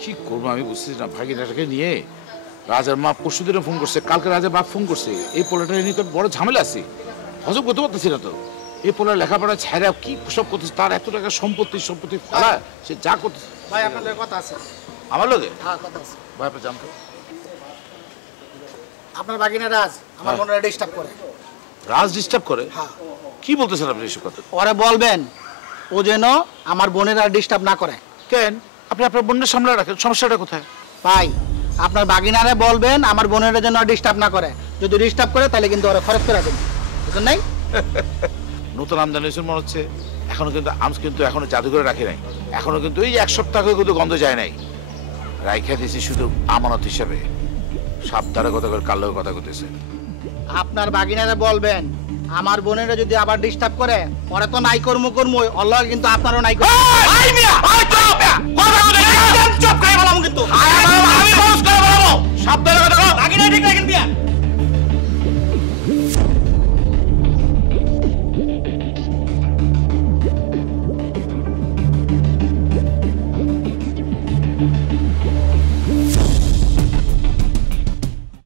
কি করবো আমি বুঝতেছি না। ভাগিনাটাকে নিয়ে রাজার মা পরশু দিনে ফোন করছে, কালকে রাজার বাপ ফোন করছে। এই পোলাটা নিয়ে তো বড় ঝামেলা আছে, হজম করতে পারতেছি না তো। এই পোলার লেখাপড়া ছাড়া কি সব করতেছে, তার এত টাকা সম্পত্তি ফেলা, সে যা করতেছে। ভাই আপনাদের কথা আছে। আমার লোকে হ্যাঁ কথা আছে ভাই, আপনি জানতো আপনার বাগিনা রাজ আমার মনে ডিস্টার্ব করে। রাজ ডিস্টার্ব করে? হ্যাঁ। কি বলতেছেন আপনি এসব কথা? ওরে বলবেন ও যেন আমার বোনের আর ডিস্টার্ব না করে। কেন? আপনি আপনার বোনের সামনে রাখেন, সমস্যাটা কোথায়? ভাই আপনার বাগিনারে বলবেন আমার বোনের যেন ডিস্টার্ব না করে, যদি ডিস্টার্ব করে তাহলে কিন্তু ওরা খরচ করে দেবেন, বুঝলেন নাই? নতুন আমদানি হয়েছে মনে হচ্ছে। এখনো কিন্তু আমস কিন্তু এখনো জাদুঘরে রাখি নাই, এখনো কিন্তু এই 1 সপ্তাহ কিন্তু গন্ধ যায় নাই। রাইখা দিয়েছি শুধু আমানত হিসাবে। সাবধানে কথা করে কাল্লোর কথা করতেছে। আপনার বাগিনারে বলবেন আমার বোনেরা যদি আবার ডিস্টার্ব করে ওরা তো নাই কর্ম আল্লাহ কিন্তু আপনারও নাই করবো।